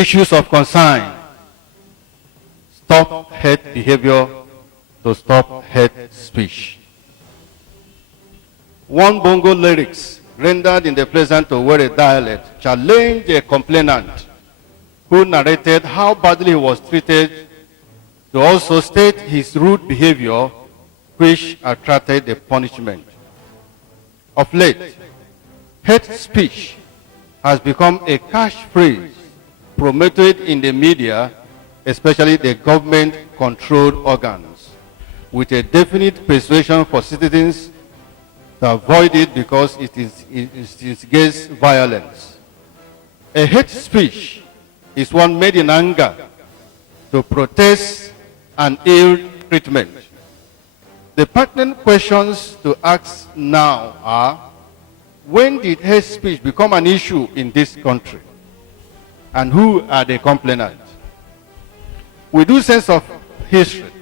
Issues of concern. Stop hate behavior to stop hate speech. One Bongo lyrics rendered in the Pleasant Owerri dialect challenged a complainant who narrated how badly he was treated to also state his rude behavior, which attracted the punishment. Of late, hate speech has become a catchphrase promoted in the media, especially the government-controlled organs, with a definite persuasion for citizens to avoid it because it instigates violence. A hate speech is one made in anger to protest an ill treatment. The pertinent questions to ask now are, when did hate speech become an issue in this country? And who are the complainants? With due sense of history,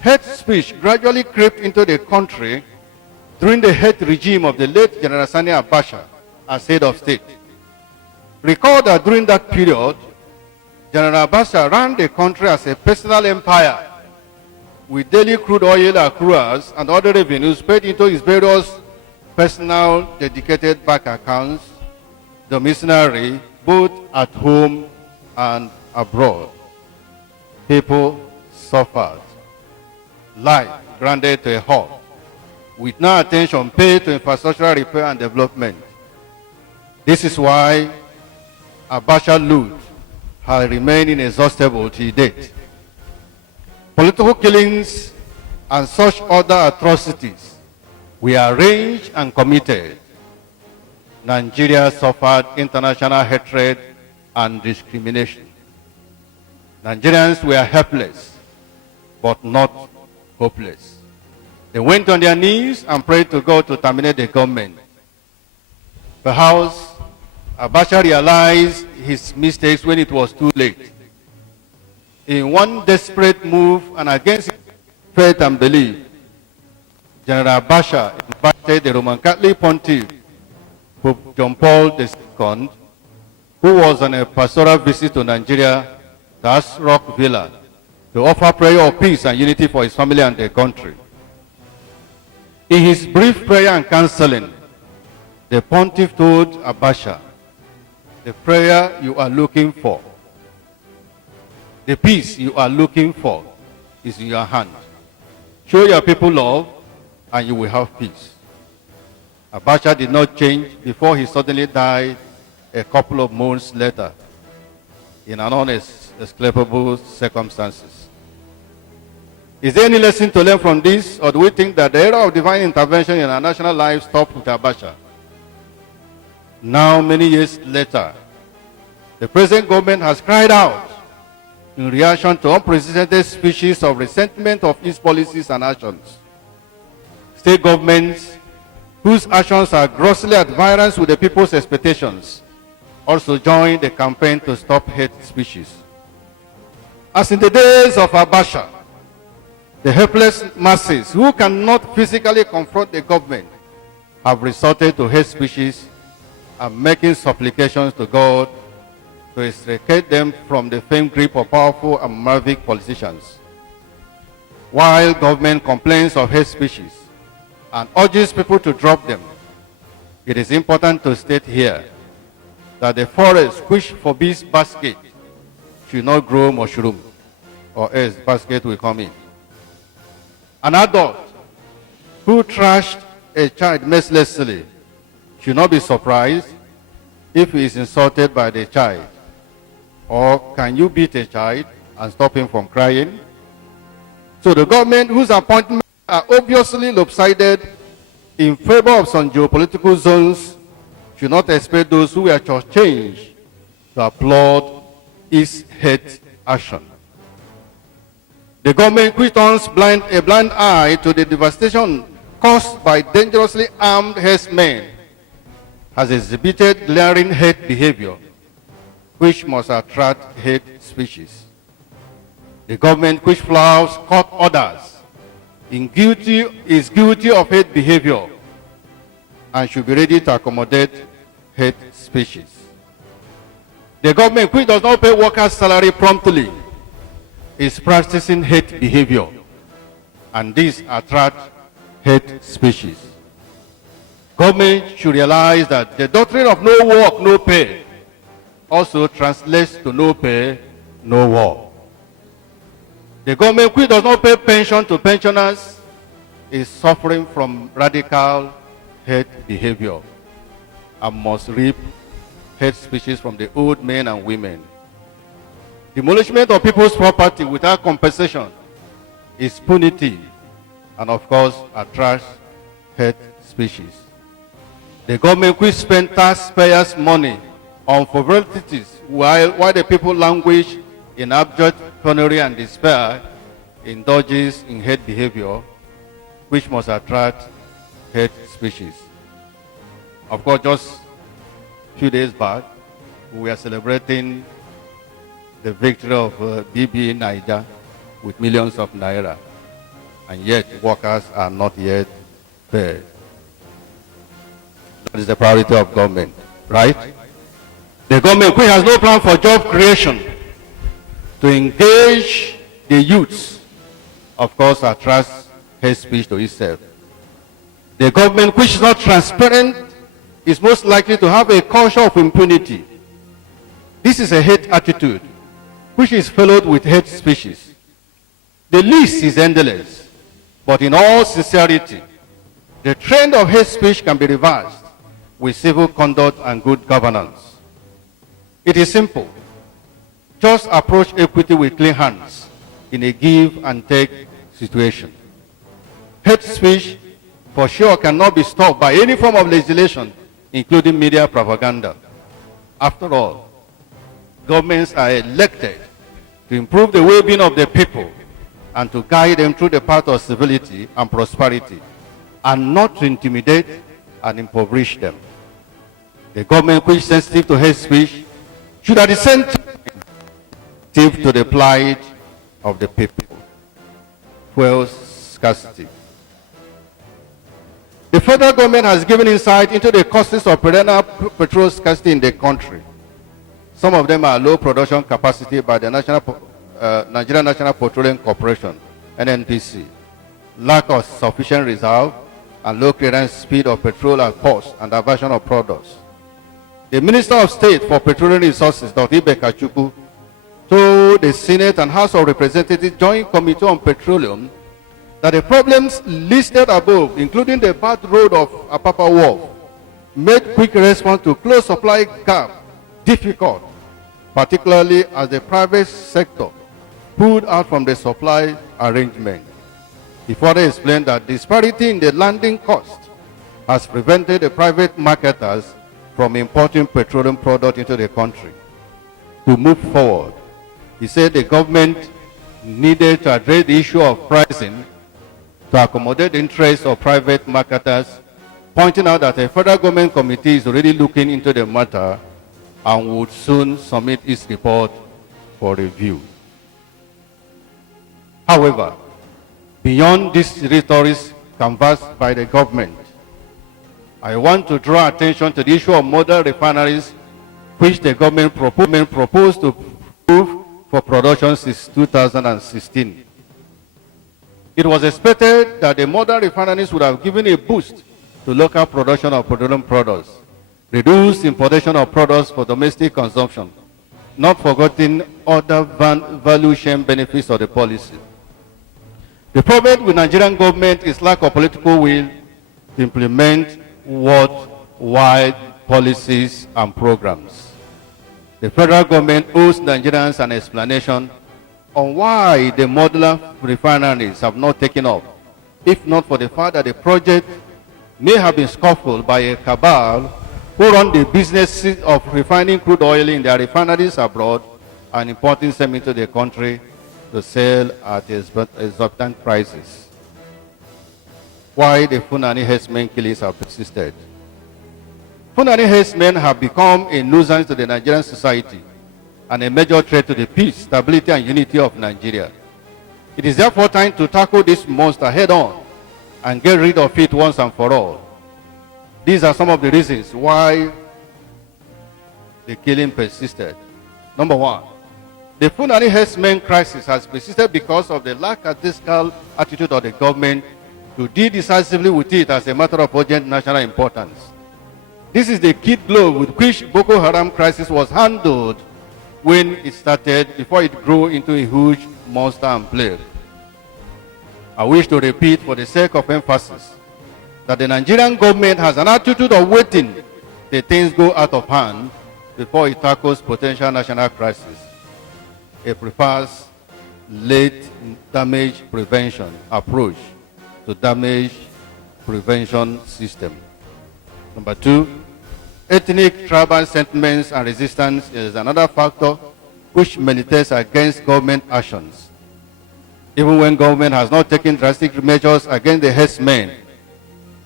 hate speech gradually crept into the country during the hate regime of the late General Sani Abacha as head of state. Recall that during that period, General Abacha ran the country as a personal empire, with daily crude oil accruals and other revenues paid into his various personal dedicated bank accounts, domiciliary, both at home and abroad. People suffered. Life grounded to a halt, with no attention paid to infrastructural repair and development. This is why Abacha loot has remained inexhaustible to date. Political killings and such other atrocities were arranged and committed. Nigeria suffered international hatred and discrimination. Nigerians were helpless, but not hopeless. They went on their knees and prayed to God to terminate the government. Perhaps Abacha realized his mistakes when it was too late. In one desperate move and against faith and belief, General Abacha invited the Roman Catholic Pontiff, Pope John Paul II, who was on a pastoral visit to Nigeria, to Ash Rock Villa, to offer prayer of peace and unity for his family and the country. In his brief prayer and counseling, the Pontiff told Abacha, the prayer you are looking for, the peace you are looking for is in your hand. Show your people love and you will have peace. Abacha did not change before he suddenly died a couple of months later in an unexplainable circumstances. Is there any lesson to learn from this, or do we think that the era of divine intervention in our national life stopped with Abacha? Now, many years later, the present government has cried out in reaction to unprecedented species of resentment of its policies and actions. State governments, whose actions are grossly at variance with the people's expectations, also joined the campaign to stop hate speeches. As in the days of Abacha, the helpless masses who cannot physically confront the government have resorted to hate speeches and making supplications to God to extricate them from the famed grip of powerful and maverick politicians. While government complains of hate speeches and urges people to drop them, it is important to state here that the forest which forbids basket should not grow mushroom, or else basket will come in. An adult who trashed a child mercilessly should not be surprised if he is insulted by the child. Or can you beat a child and stop him from crying? So the government, whose appointments are obviously lopsided in favor of some geopolitical zones, should not expect those who are changed to applaud its hate action. The government which turns a blind eye to the devastation caused by dangerously armed herdsmen has exhibited glaring hate behavior, which must attract hate speeches. The government which flouts court orders is guilty of hate behavior and should be ready to accommodate hate speeches. The government, which does not pay workers' salary promptly, is practicing hate behavior, and this attracts hate speeches. Government should realize that the doctrine of no work, no pay also translates to no pay, no work. The government, which does not pay pension to pensioners, is suffering from radical hate behavior and must reap hate speeches from the old men and women. Demolishment of people's property without compensation is punitive and, of course, attracts hate speeches. The government which spends taxpayers' money on frivolities while the people languish in abject penury and despair indulges in hate behavior, which must attract hate speeches. Of course, just a few days back, we are celebrating the victory of BB Niger with millions of naira, and yet workers are not yet paid. That is the priority of government, right? The government, which has no plan for job creation to engage the youths, of course, attracts hate speech to itself. The government, which is not transparent, is most likely to have a culture of impunity. This is a hate attitude, which is followed with hate speeches. The list is endless, but in all sincerity, the trend of hate speech can be reversed with civil conduct and good governance. It is simple. Just approach equity with clean hands in a give and take situation. Hate speech, for sure, cannot be stopped by any form of legislation, including media propaganda. After all, governments are elected to improve the well-being of the people and to guide them through the path of civility and prosperity, and not to intimidate and impoverish them. The government, which is sensitive to hate speech, should at the same time be sensitive to the plight of the people. Fuel scarcity. The federal government has given insight into the causes of perennial petrol scarcity in the country. Some of them are low production capacity by the Nigerian National Petroleum Corporation, NNPC, lack of sufficient reserve, and low clearance speed of petrol at ports and diversion of products. The Minister of State for Petroleum Resources, Dr. Ibekachukwu, told the Senate and House of Representatives Joint Committee on Petroleum that the problems listed above, including the bad road of Apapa Wharf, made quick response to close supply gap difficult, particularly as the private sector pulled out from the supply arrangement. He further explained that disparity in the landing cost has prevented the private marketers from importing petroleum products into the country. To move forward, he said the government needed to address the issue of pricing to accommodate the interests of private marketers, pointing out that a federal government committee is already looking into the matter and would soon submit its report for review. However, beyond these territories canvassed by the government, I want to draw attention to the issue of model refineries, which the government proposed to approve for production since 2016. It was expected that the model refineries would have given a boost to local production of petroleum products, reduced importation of products for domestic consumption, not forgetting other value chain benefits of the policy. The problem with Nigerian government is lack of political will to implement worldwide policies and programs. The federal government owes Nigerians an explanation on why the modular refineries have not taken off, if not for the fact that the project may have been scuttled by a cabal who run the business of refining crude oil in their refineries abroad and importing them into the country to sell at exorbitant prices. Why the Fulani herdsmen killings have persisted. Fulani herdsmen have become a nuisance to the Nigerian society and a major threat to the peace, stability, and unity of Nigeria. It is therefore time to tackle this monster head on and get rid of it once and for all. These are some of the reasons why the killing persisted. Number one, the Fulani herdsmen crisis has persisted because of the lackadaisical attitude of the government to deal decisively with it as a matter of urgent national importance. This is the kid blow with which Boko Haram crisis was handled when it started, before it grew into a huge monster and plague. I wish to repeat, for the sake of emphasis, that the Nigerian government has an attitude of waiting till things go out of hand before it tackles potential national crisis. It prefers late damage prevention approach to damage prevention system. Number two, ethnic tribal sentiments and resistance is another factor which militates against government actions. Even when government has not taken drastic measures against the herdsmen,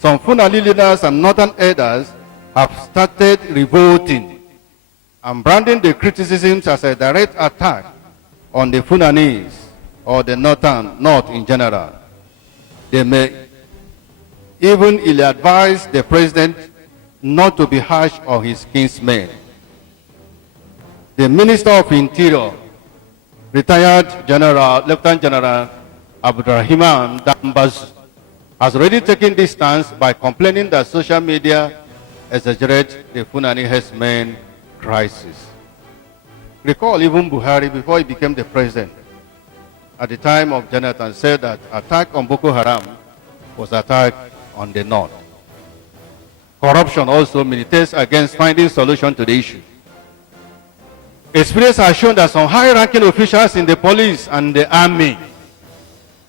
some Fulani leaders and northern elders have started revolting and branding the criticisms as a direct attack on the Fulanese or the North in general. They may even ill-advise the president not to be harsh on his kinsmen. The Minister of Interior, retired Lieutenant General Abdurrahman Dambaz, has already taken this stance by complaining that social media exaggerates the Fulani herdsmen crisis. Recall even Buhari, before he became the president, at the time of Jonathan, said that attack on Boko Haram was attack on the North. Corruption also militates against finding solution to the issue. Experience has shown that some high-ranking officials in the police and the army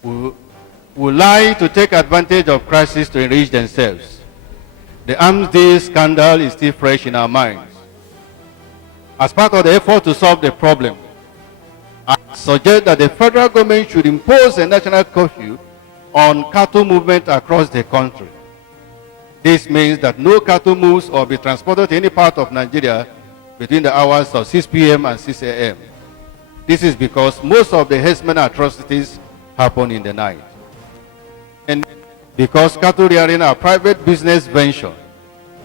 will lie to take advantage of crisis to enrich themselves. The arms deal scandal is still fresh in our minds. As part of the effort to solve the problem, I suggest that the federal government should impose a national curfew on cattle movement across the country. This means that no cattle moves or be transported to any part of Nigeria between the hours of 6 p.m. and 6 a.m. This is because most of the herdsmen atrocities happen in the night. And because cattle rearing are a private business venture,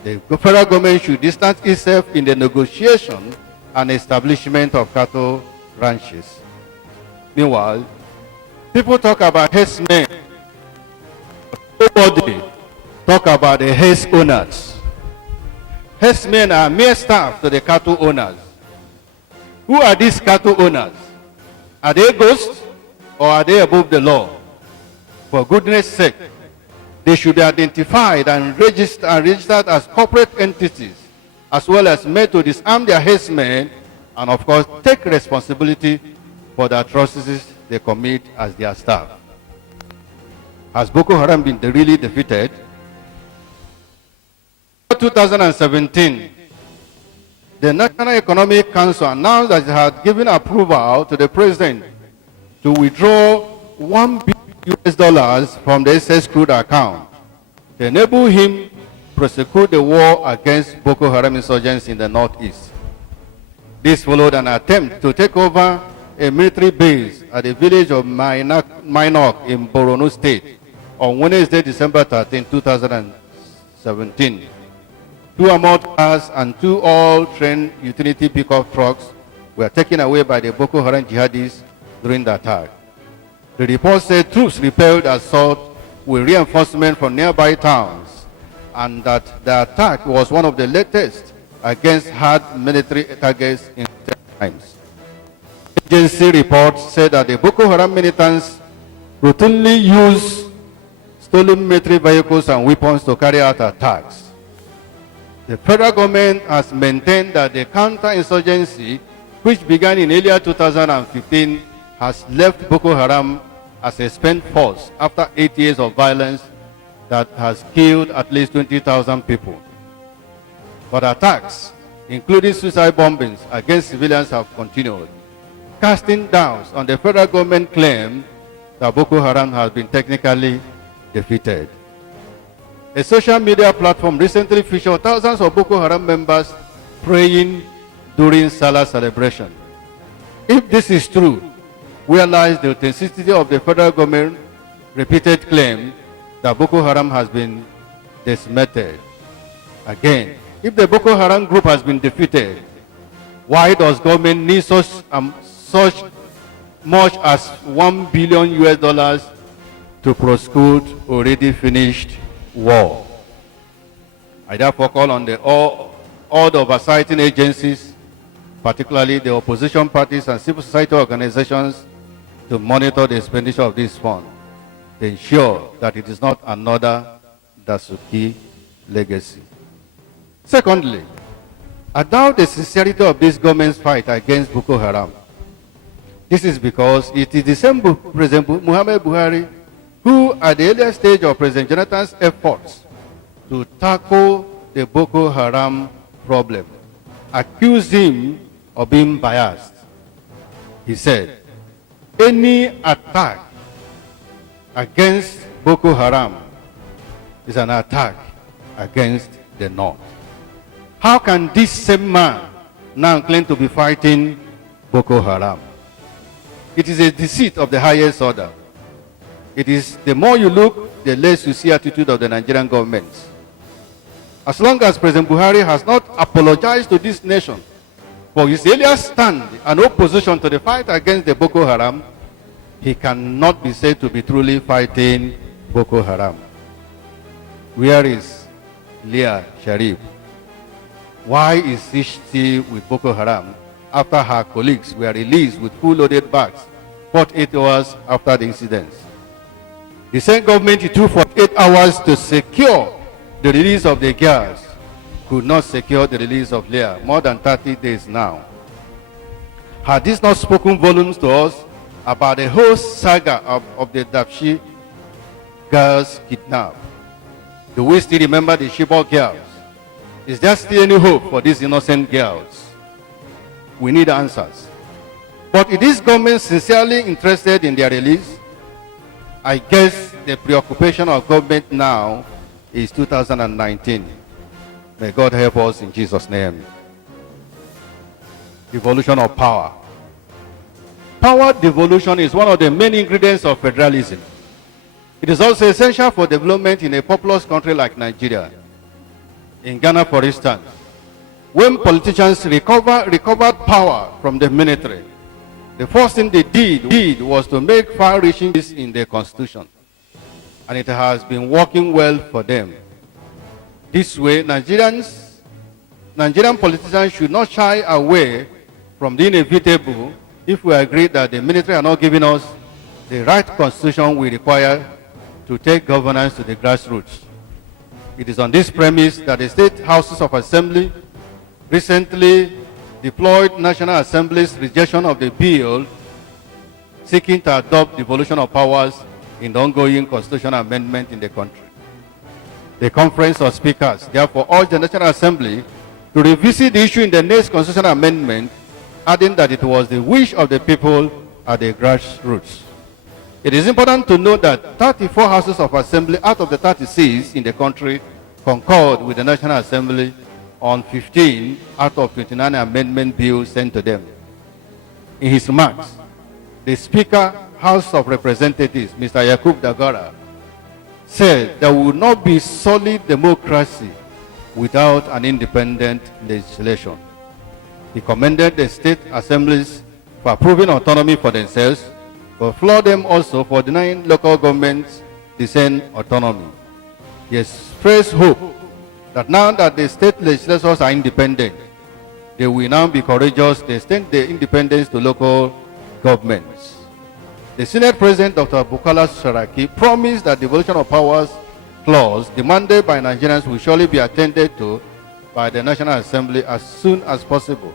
the federal government should distance itself in the negotiation and establishment of cattle ranches. Meanwhile, people talk about herdsmen. Nobody talk about the herds owners. Herdsmen are mere staff to the cattle owners. Who are these cattle owners? Are they ghosts or are they above the law? For goodness sake, they should be identified and registered as corporate entities, as well as made to disarm their herdsmen and, of course, take responsibility for the atrocities they commit as their staff. Has Boko Haram been really defeated? In 2017, the National Economic Council announced that it had given approval to the president to withdraw $1 billion from the SS crude account to enable him to prosecute the war against Boko Haram insurgents in the northeast. This followed an attempt to take over a military base at the village of Minok in Borno State on Wednesday, December 13, 2017. 2 armored cars and 2 all-train utility pickup trucks were taken away by the Boko Haram jihadis during the attack. The report said troops repelled the assault with reinforcement from nearby towns, and that the attack was one of the latest against hard military targets in recent times. Agency reports said that the Boko Haram militants routinely use stolen military vehicles and weapons to carry out attacks. The federal government has maintained that the counterinsurgency, which began in earlier 2015, has left Boko Haram as a spent force after 8 years of violence that has killed at least 20,000 people. But attacks, including suicide bombings against civilians, have continued, casting doubts on the federal government claim that Boko Haram has been technically defeated. A social media platform recently featured thousands of Boko Haram members praying during Salah celebration. If this is true, where lies the authenticity of the federal government's repeated claim that Boko Haram has been decimated? Again, if the Boko Haram group has been defeated, Why does government need such much as $1 billion US to prosecute already finished war? I therefore call on all the oversighting agencies, particularly the opposition parties and civil society organizations, to monitor the expenditure of this fund to ensure that it is not another Dasuki legacy. Secondly, I doubt the sincerity of this government's fight against Boko Haram. This is because it is the same President Muhammad Buhari who, at the earlier stage of President Jonathan's efforts to tackle the Boko Haram problem, accused him of being biased. He said, any attack against Boko Haram is an attack against the North. How can this same man now claim to be fighting Boko Haram? It is a deceit of the highest order. It is the more you look, the less you see attitude of the Nigerian government. As long as President Buhari has not apologized to this nation for his earlier stand and opposition to the fight against the Boko Haram, he cannot be said to be truly fighting Boko Haram. Where is Leah Sharif? Why is she still with Boko Haram after her colleagues were released with full-loaded bags 48 hours after the incidents? The same government it took 48 hours to secure the release of the girls could not secure the release of Leah, more than 30 days now. Had this not spoken volumes to us about the whole saga of the Dapchi girls kidnapped? Do we still remember the Chibok girls? Is there still any hope for these innocent girls? We need answers. But is this government sincerely interested in their release? I guess the preoccupation of government now is 2019. May God help us in Jesus' name. Devolution of power. Power devolution is one of the main ingredients of federalism. It is also essential for development in a populous country like Nigeria. In Ghana, for instance, when politicians recovered power from the military, the first thing they did was to make far-reaching changes in the constitution. And it has been working well for them. This way, Nigerian politicians should not shy away from the inevitable if we agree that the military are not giving us the right constitution we require to take governance to the grassroots. It is on this premise that the state houses of assembly recently deployed National Assembly's rejection of the bill seeking to adopt devolution of powers in the ongoing constitutional amendment in the country. The Conference of Speakers therefore urged the National Assembly to revisit the issue in the next constitutional amendment, adding that it was the wish of the people at the grassroots. It is important to note that 34 houses of assembly out of the 36 in the country concurred with the National Assembly on 15 out of 29 amendment bills sent to them. In his remarks, the Speaker, House of Representatives, Mr. Yakub Dagara, said there would not be solid democracy without an independent legislation. He commended the state assemblies for approving autonomy for themselves, but floored them also for denying local governments the same autonomy. He expressed hope that now that the state legislatures are independent, they will now be courageous to extend their independence to local governments. The Senate President, Dr. Bukola Saraki, promised that devolution of powers clause demanded by Nigerians will surely be attended to by the National Assembly as soon as possible.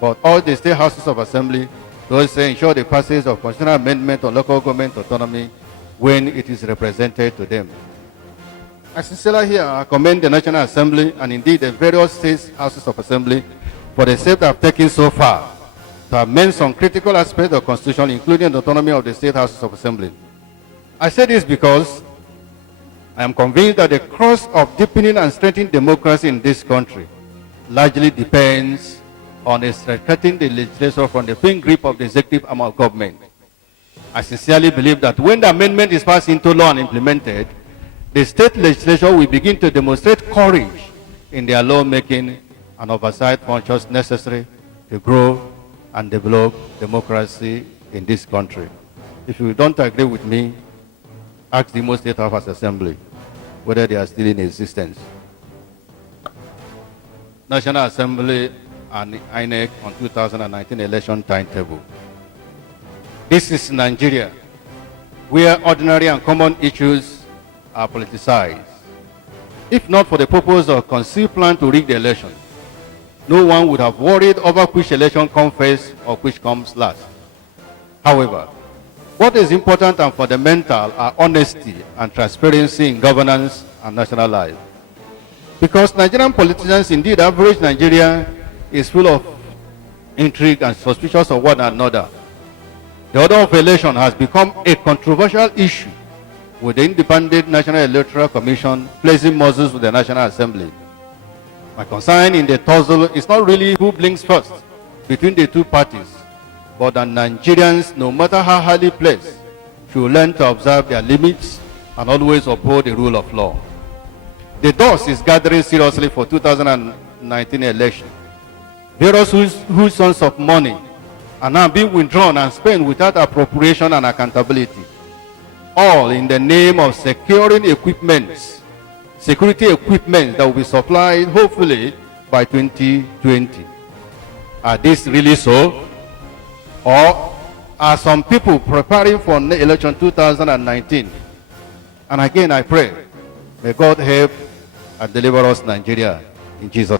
But all the state houses of assembly those ensure the passage of constitutional amendment on local government autonomy when it is represented to them. I sincerely here commend the National Assembly and indeed the various state houses of assembly for the steps they have taken so far to amend some critical aspects of the Constitution, including the autonomy of the state houses of assembly. I say this because I am convinced that the course of deepening and strengthening democracy in this country largely depends on extricating the legislature from the firm grip of the executive arm of government. I sincerely believe that when the amendment is passed into law and implemented, the state legislature will begin to demonstrate courage in their lawmaking and oversight functions necessary to grow and develop democracy in this country. If you don't agree with me, ask the Imo State House of Assembly whether they are still in existence. National Assembly and INEC on 2019 election timetable. This is Nigeria, where ordinary and common issues are politicized. If not for the purpose of concealed plan to rig the election, no one would have worried over which election comes first or which comes last. However, what is important and fundamental are honesty and transparency in governance and national life. Because Nigerian politicians, indeed average Nigeria, is full of intrigue and suspicious of one another. The order of election has become a controversial issue, with the Independent National Electoral Commission placing muzzles with the National Assembly. My concern in the tussle is not really who blinks first between the two parties, but that Nigerians, no matter how highly placed, should learn to observe their limits and always uphold the rule of law. The dust is gathering seriously for 2019 election. Various huge sums of money are now being withdrawn and spent without appropriation and accountability, all in the name of securing equipments, security equipment that will be supplied hopefully by 2020. Are this really so? Or are some people preparing for election 2019? And again I pray, may God help and deliver us Nigeria in Jesus' name.